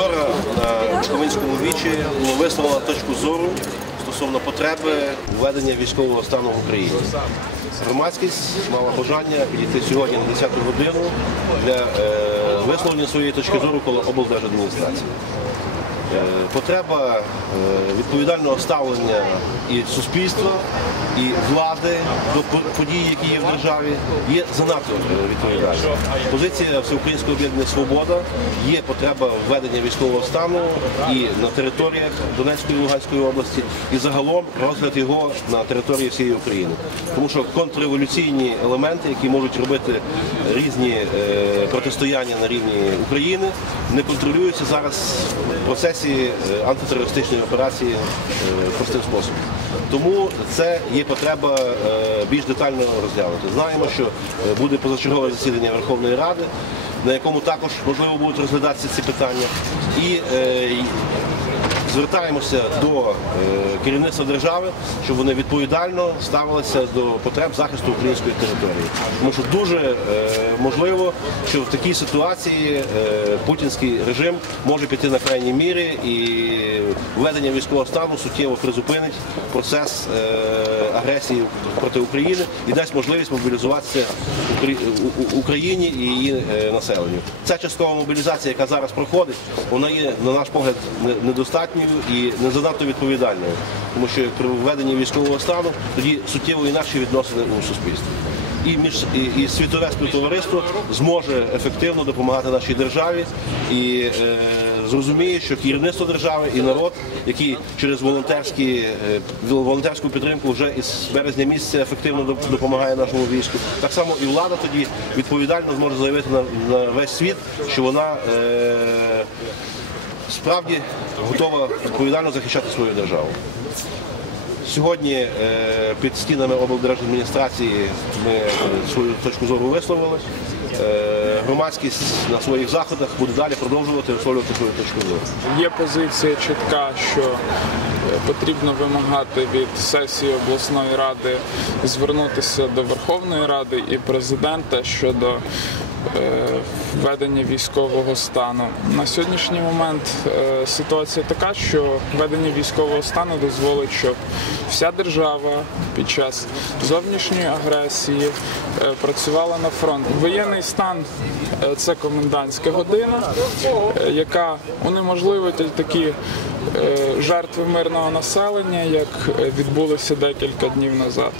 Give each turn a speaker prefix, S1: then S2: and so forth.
S1: Вчора на Ковинському вічі висловлено точку зору стосовно потреби введення військового стану в Україні. Громадськість мала бажання підійти сьогодні на 10 годину для е, висловлення своєї точки зору коло облдержадміністрації. Е, Потреба е, відповідального ставлення і суспільства, і влади до подій, які є в державі, є занадто е, відповідальна. Позиція Всеукраїнського об'єднання Свобода є потреба введення військового стану і на територіях Донецької і Луганської області, і загалом розгляд його на території всієї України. Тому що контрреволюційні елементи, які можуть робити різні протистояння на рівні України, не контролюються зараз в процесі е, антитерористичної операції е, простим способом. Тому це є потреба е, більш детально розглянути. Знаємо, що буде позачергове засідання Верховної Ради, на якому також можливо будуть розглядатися ці питання. І звертаємося до е, керівництва держави, щоб вони відповідально ставилися до потреб захисту української території. Тому що дуже е, можливо, що в такій ситуації е, путінський режим може піти на крайні міри і введення військового стану суттєво призупинить процес е, агресії проти України і дасть можливість мобілізуватися Україні і її е, населенню. Ця часткова мобілізація, яка зараз проходить, вона є, на наш погляд, недостатньою і не занадто відповідальною, тому що при введенні військового стану тоді суттєво інакші відносини у суспільстві. І між і, і світове співтовариство зможе ефективно допомагати нашій державі і е, зрозуміє, що керівництво держави і народ, які через волонтерські е, волонтерську підтримку вже із березня місяця ефективно допомагає нашому війську. Так само і влада тоді відповідально зможе заявити на, на весь світ, що вона е, справді готова відповідально захищати свою державу. Сьогодні е, під стінами облдержадміністрації ми е, свою точку зору висловили. Е, Громадськість на своїх заходах буде далі продовжувати висловлювати свою точку зору.
S2: Є позиція чітка, що потрібно вимагати від сесії обласної ради звернутися до Верховної Ради і президента щодо введення військового стану. На сьогоднішній момент е, ситуація така, що введення військового стану дозволить, щоб вся держава під час зовнішньої агресії е, працювала на фронт. Воєнний стан е, це комендантська година, е, яка унеможливить такі е, жертви мирного населення, як е, відбулося декілька днів назад.